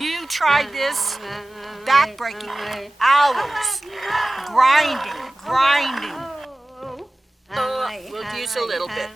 You tried this back-breaking hours, grinding. We'll use a little bit.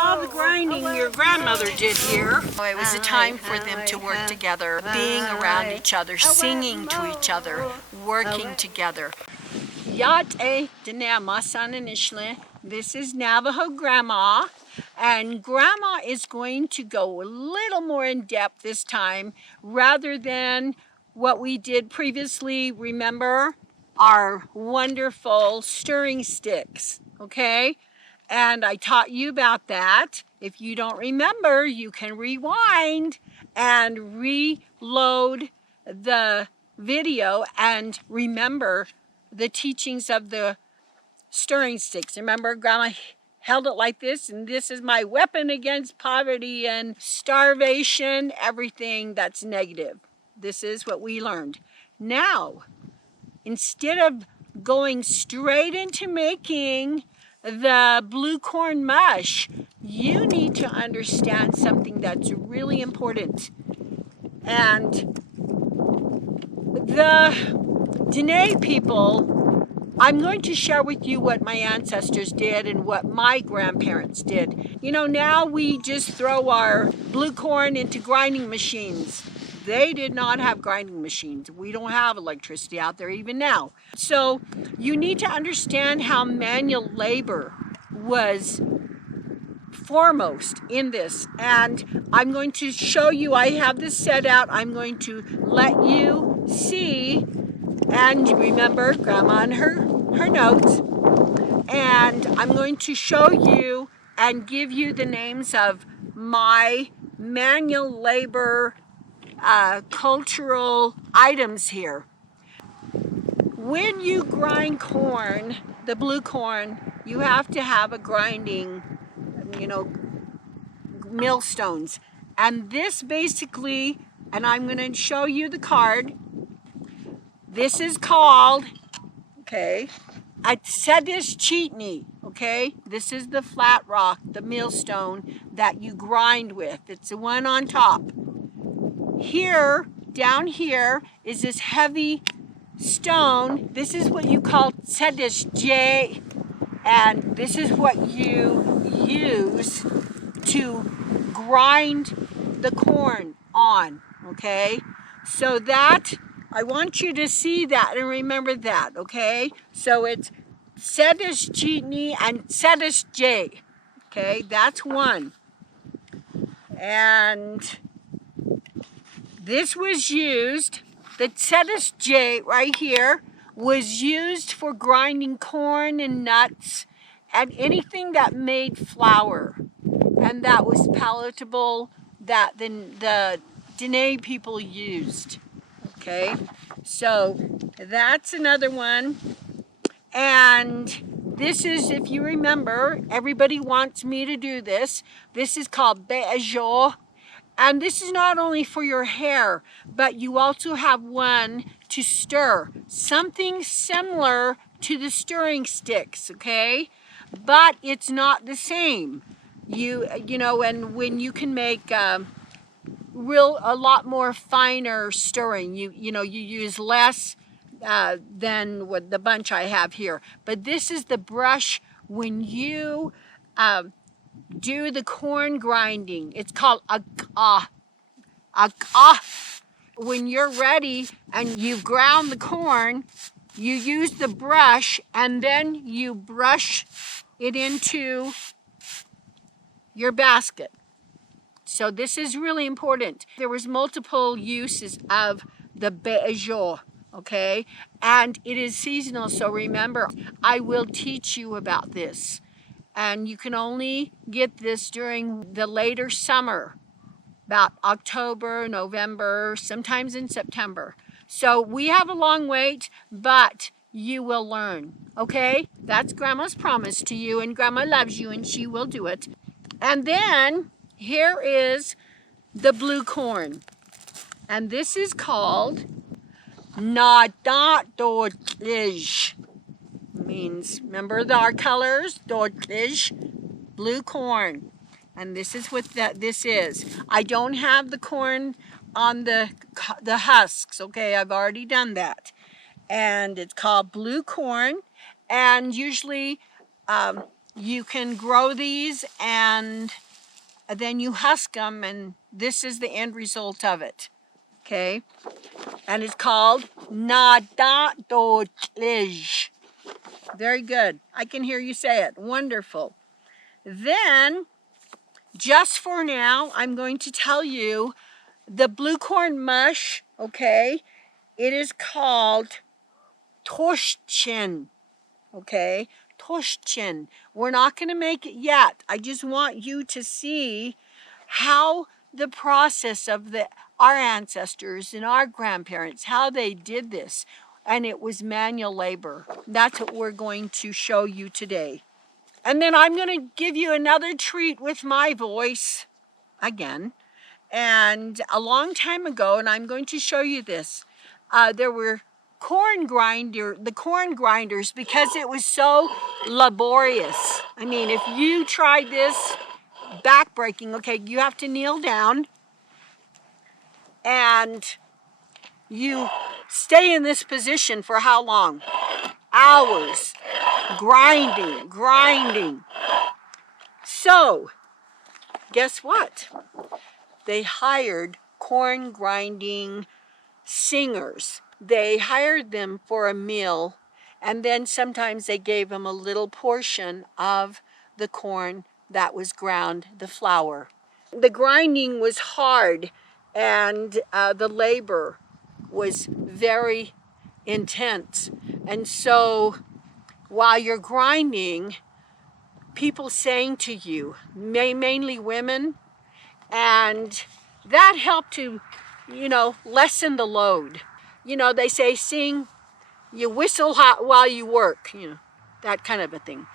All the grinding your grandmother did here. It was a time for them to work together, being around each other, singing to each other, working together. Yate Diné Masanishle. This is Navajo Grandma, and Grandma is going to go a little more in depth this time rather than what we did previously. Remember our wonderful stirring sticks, okay? And I taught you about that. If you don't remember, you can rewind and reload the video and remember the teachings of the stirring sticks. Remember, Grandma held it like this, and this is my weapon against poverty and starvation, everything that's negative. This is what we learned. Now, instead of going straight into making the blue corn mush, you need to understand something that's really important. And the Diné people, I'm going to share with you what my ancestors did and what my grandparents did. You know, now we just throw our blue corn into grinding machines. They did not have grinding machines. We don't have electricity out there even now. So you need to understand how manual labor was foremost in this. And I'm going to show you, I have this set out. I'm going to let you see, and remember Grandma and her notes. And I'm going to show you and give you the names of my manual labor cultural items here. When you grind corn, the blue corn, you have to have a grinding, millstones. And this basically, and I'm going to show you the card, this is called, okay, a Sedis Cheatney, okay? This is the flat rock, the millstone that you grind with. It's the one on top. Here, down here, is this heavy stone. This is what you call Sedis J, and this is what you use to grind the corn on, okay? So that, I want you to see that and remember that, okay? So it's Sedis Cheatney and Sedis J, okay? That's one. And this was used, the Sedis J right here, was used for grinding corn and nuts and anything that made flour. And that was palatable, that the Diné people used. Okay, so that's another one. And this is, if you remember, everybody wants me to do this. This is called bejo. And this is not only for your hair, but you also have one to stir. Something similar to the stirring sticks, okay? But it's not the same. You know, and when you can make a lot more finer stirring, you use less than what the bunch I have here. But this is the brush when you do the corn grinding. It's called akah. When you're ready and you've ground the corn, you use the brush and then you brush it into your basket. So this is really important. There was multiple uses of the bejo, okay? And it is seasonal, so remember, I will teach you about this. And you can only get this during the later summer, about October, November, sometimes in September. So we have a long wait, but you will learn, okay? That's Grandma's promise to you, and Grandma loves you, and she will do it. And then here is the blue corn. And this is called nadatodlij. Means, remember our colors? Dodlij. blue corn. And this is what this is. I don't have the corn on the husks, okay? I've already done that. And it's called blue corn. And usually you can grow these and then you husk them, and this is the end result of it, okay? And it's called Nadadotlej. Very good. I can hear you say it. Wonderful. Then, just for now, I'm going to tell you the blue corn mush, okay? It is called Toshchin, okay? Toshchin. We're not going to make it yet. I just want you to see how the process of our ancestors and our grandparents, how they did this. And it was manual labor. That's what we're going to show you today. And then I'm going to give you another treat with my voice again. And a long time ago, and I'm going to show you this, there were the corn grinders, because it was so laborious. I mean, if you tried this, back-breaking, okay, you have to kneel down and you stay in this position for how long? Hours. Grinding. So, guess what? They hired corn grinding singers. They hired them for a meal, and then sometimes they gave them a little portion of the corn that was ground, the flour. The grinding was hard, and the labor was very intense. And so while you're grinding, people sang to you, mainly women, and that helped to, lessen the load. They say sing, you whistle while you work, that kind of a thing.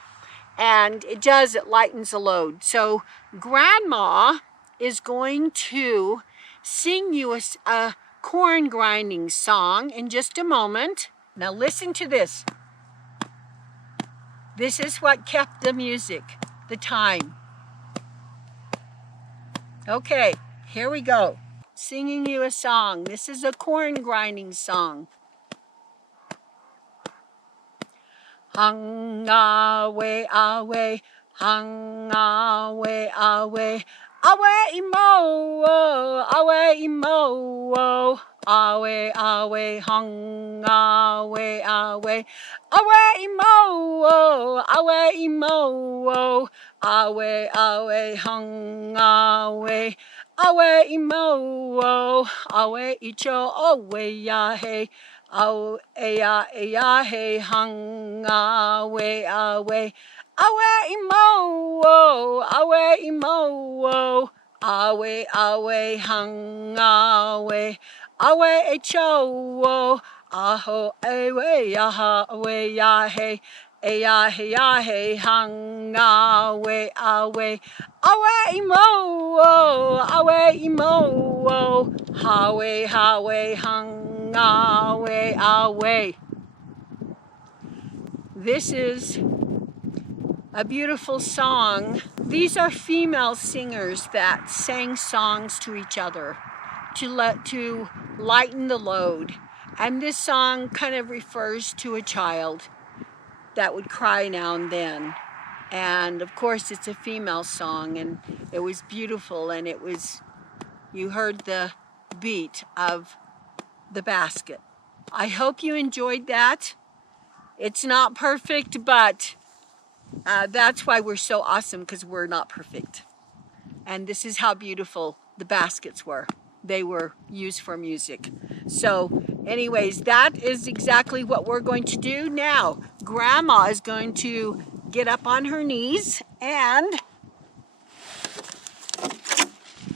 And it lightens the load. So Grandma is going to sing you a corn grinding song in just a moment. Now listen to this. This is what kept the music, the time. Okay, here we go. Singing you a song. This is a corn grinding song. Hung away, away, hung away, away, away imo, away imo, away, away, hung away, away, away imo, away imo, away, away, hung away, away imo, away icho, away ya hey. Aw, hey, hung away, away, away, imo, away, imo, away, away, hung away, away, cho, aho, away, aha, away, ya, hey, hey, hung away, away, away, imo, away, imo, away, away, hung away, away. This is a beautiful song. These are female singers that sang songs to each other to lighten the load. And this song kind of refers to a child that would cry now and then. And of course it's a female song, and it was beautiful, and you heard the beat of the basket. I hope you enjoyed that. It's not perfect, but that's why we're so awesome, because we're not perfect. And this is how beautiful the baskets were. They were used for music. So anyways, that is exactly what we're going to do now. Grandma is going to get up on her knees, and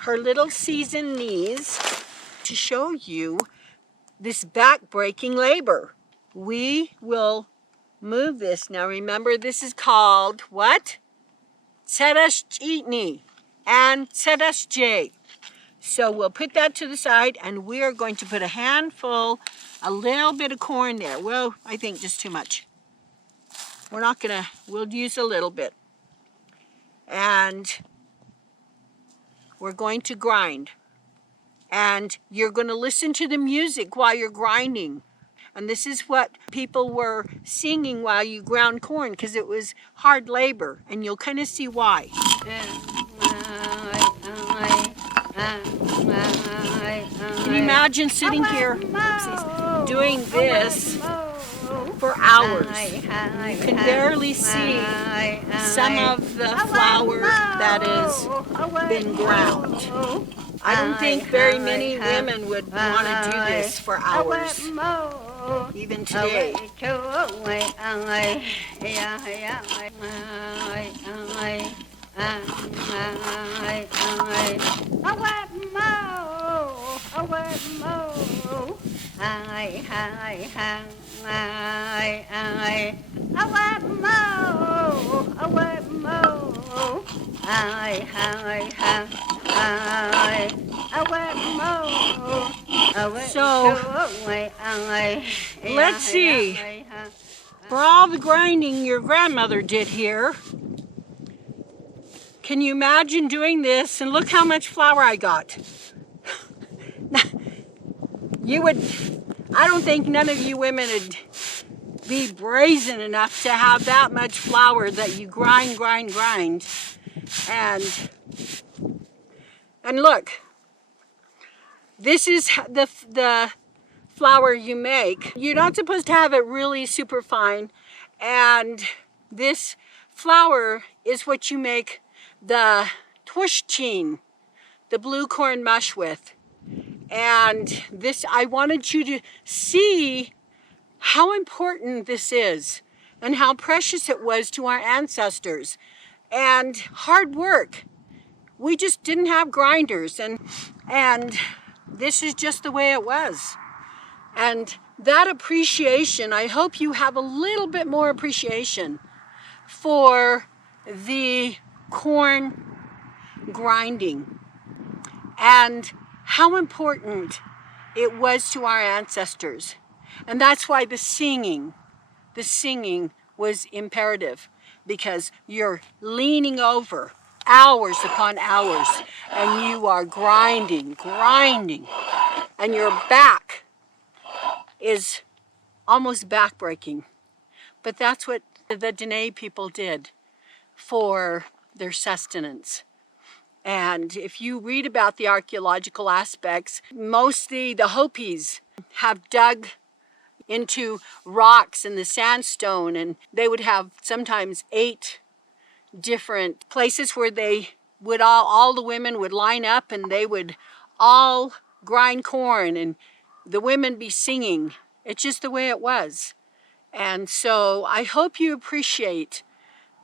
her little seasoned knees, to show you this back-breaking labor. We will move this. Now remember, this is called what? Tsedashchitni and Tsedashje. So we'll put that to the side, and we are going to put a little bit of corn there. Well, I think just too much. We'll use a little bit. and we're going to grind. And you're going to listen to the music while you're grinding. And this is what people were singing while you ground corn, because it was hard labor, and you'll kind of see why. Can you imagine sitting here doing this for hours? You can barely see some of the flour that has been ground. I don't think very many women would want to do this for hours, even today. So, let's see. For all the grinding your grandmother did here, can you imagine doing this? And look how much flour I got. I don't think none of you women would be brazen enough to have that much flour that you grind. And look, this is the flour you make. You're not supposed to have it really super fine. And this flour is what you make the tushchin, the blue corn mush with. And this, I wanted you to see how important this is and how precious it was to our ancestors. And hard work. We just didn't have grinders, and this is just the way it was. And that appreciation, I hope you have a little bit more appreciation for the corn grinding and how important it was to our ancestors. And that's why the singing was imperative, because you're leaning over hours upon hours, and you are grinding, and your back is almost back-breaking. But that's what the Diné people did for their sustenance. And if you read about the archaeological aspects, mostly the Hopis have dug into rocks in the sandstone, and they would have sometimes 8 different places where they would all the women would line up, and they would all grind corn, and the women be singing. It's just the way it was. And so I hope you appreciate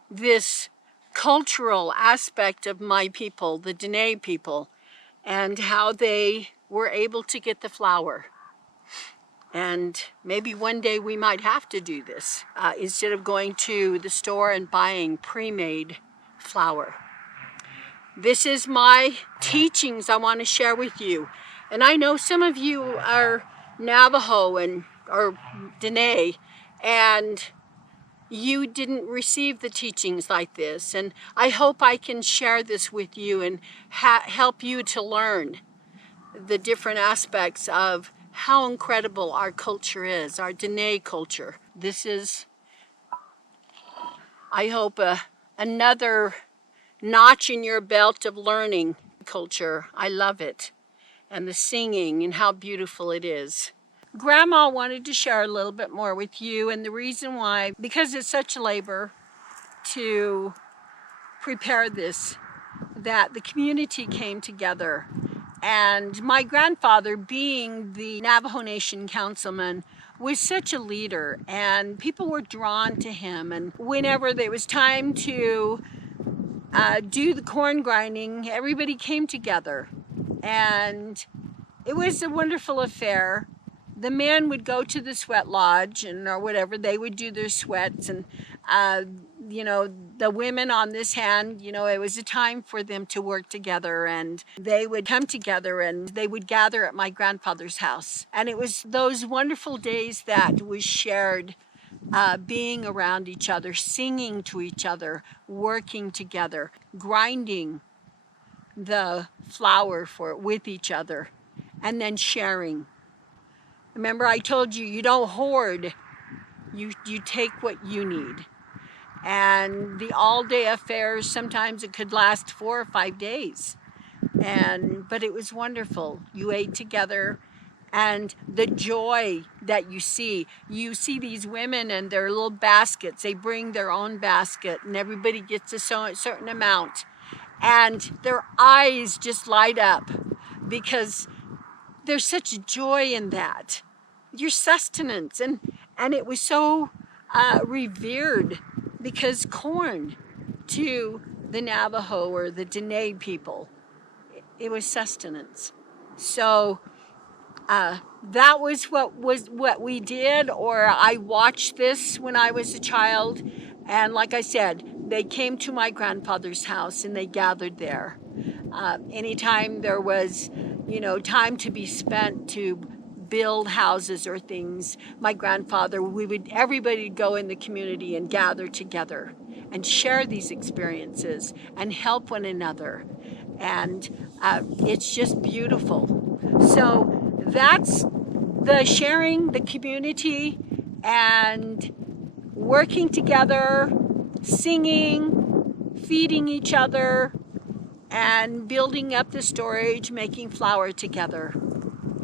this cultural aspect of my people, the Diné people, and how they were able to get the flour. And maybe one day we might have to do this instead of going to the store and buying pre-made flour. This is my teachings I want to share with you. And I know some of you are Navajo or Diné, and you didn't receive the teachings like this. And I hope I can share this with you and help you to learn the different aspects of how incredible our culture is, our Diné culture. This is, I hope, another notch in your belt of learning culture. I love it. And the singing and how beautiful it is. Grandma wanted to share a little bit more with you, and the reason why, because it's such a labor to prepare this, that the community came together. And my grandfather, being the Navajo Nation councilman, was such a leader, and people were drawn to him. And whenever there was time to do the corn grinding, everybody came together. And it was a wonderful affair. The men would go to the sweat lodge or whatever, they would do their sweats, and the women on this hand, it was a time for them to work together, and they would come together and they would gather at my grandfather's house. And it was those wonderful days that was shared being around each other, singing to each other, working together, grinding the flour with each other, and then sharing. Remember, I told you, you don't hoard, you take what you need. And the all-day affairs, sometimes it could last 4 or 5 days. But it was wonderful. You ate together, and the joy that you see these women and their little baskets. They bring their own basket, and everybody gets a certain amount. And their eyes just light up because there's such joy in that. Your sustenance. And it was so revered because corn to the Navajo or the Diné people, it was sustenance. So that was what we did, or I watched this when I was a child. And like I said, they came to my grandfather's house and they gathered there. Anytime there was, time to be spent to build houses or things, my grandfather, everybody would go in the community and gather together and share these experiences and help one another. And it's just beautiful. So that's the sharing, the community, and working together, singing, feeding each other, and building up the storage, making flour together.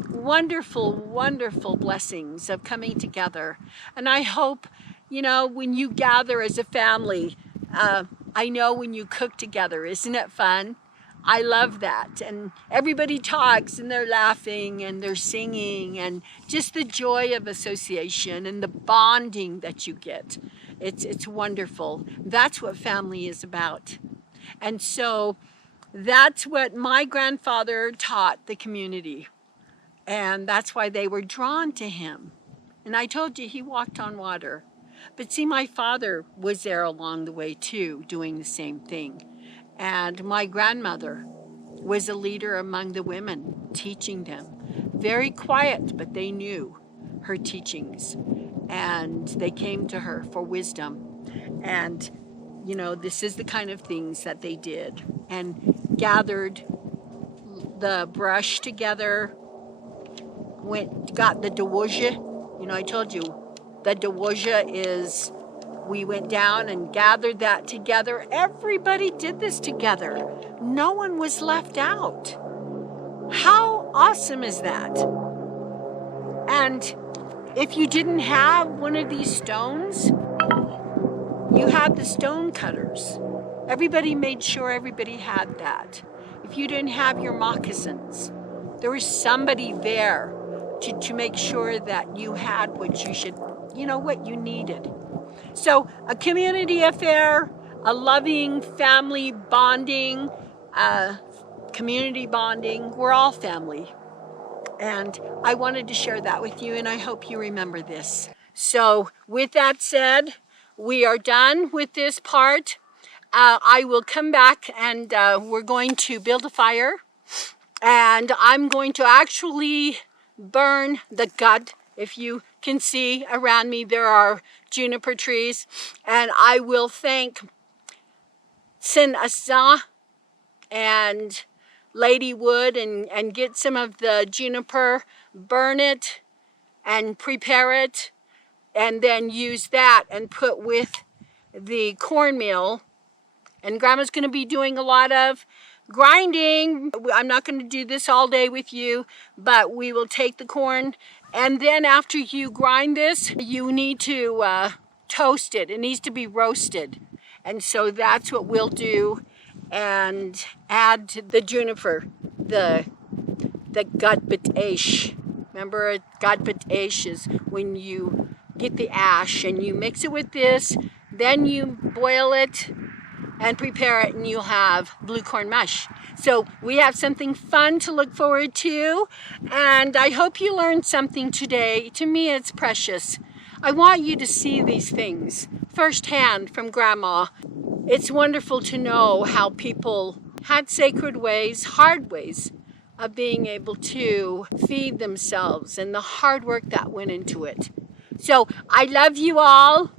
Wonderful, wonderful blessings of coming together. And I hope, when you gather as a family, I know when you cook together, isn't it fun? I love that. And everybody talks and they're laughing and they're singing, and just the joy of association and the bonding that you get. It's wonderful. That's what family is about. And so that's what my grandfather taught the community. And that's why they were drawn to him. And I told you he walked on water. But see, my father was there along the way too, doing the same thing. And my grandmother was a leader among the women, teaching them. Very quiet, but they knew her teachings. And they came to her for wisdom. And, this is the kind of things that they did. And gathered the brush together, got the dawuja. I told you, the dawuja is, we went down and gathered that together. Everybody did this together. No one was left out. How awesome is that? And if you didn't have one of these stones, you had the stone cutters. Everybody made sure everybody had that. If you didn't have your moccasins, there was somebody there to make sure that you had what what you needed. So a community affair, a loving family bonding, community bonding, we're all family. And I wanted to share that with you, and I hope you remember this. So with that said, we are done with this part. I will come back and we're going to build a fire. And I'm going to actually burn the gut. If you can see around me, there are juniper trees. And I will thank Sin Asa and Lady Wood and get some of the juniper, burn it and prepare it, and then use that and put with the cornmeal. And Grandma's going to be doing a lot of grinding. I'm not going to do this all day with you, but we will take the corn, and then after you grind this, you need to toast it. It needs to be roasted. And so that's what we'll do, and add the juniper, the gadbit ash. Remember, gadbit ash is when you get the ash and you mix it with this, then you boil it and prepare it, and you'll have blue corn mush. So we have something fun to look forward to, and I hope you learned something today. To me, it's precious. I want you to see these things firsthand from Grandma. It's wonderful to know how people had sacred ways, hard ways of being able to feed themselves, and the hard work that went into it. So I love you all.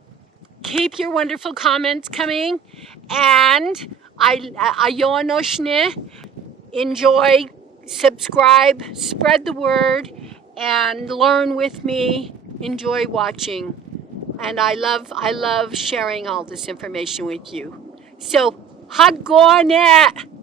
Keep your wonderful comments coming. And enjoy, subscribe, spread the word, and learn with me. Enjoy watching. And I love sharing all this information with you. So, hagone!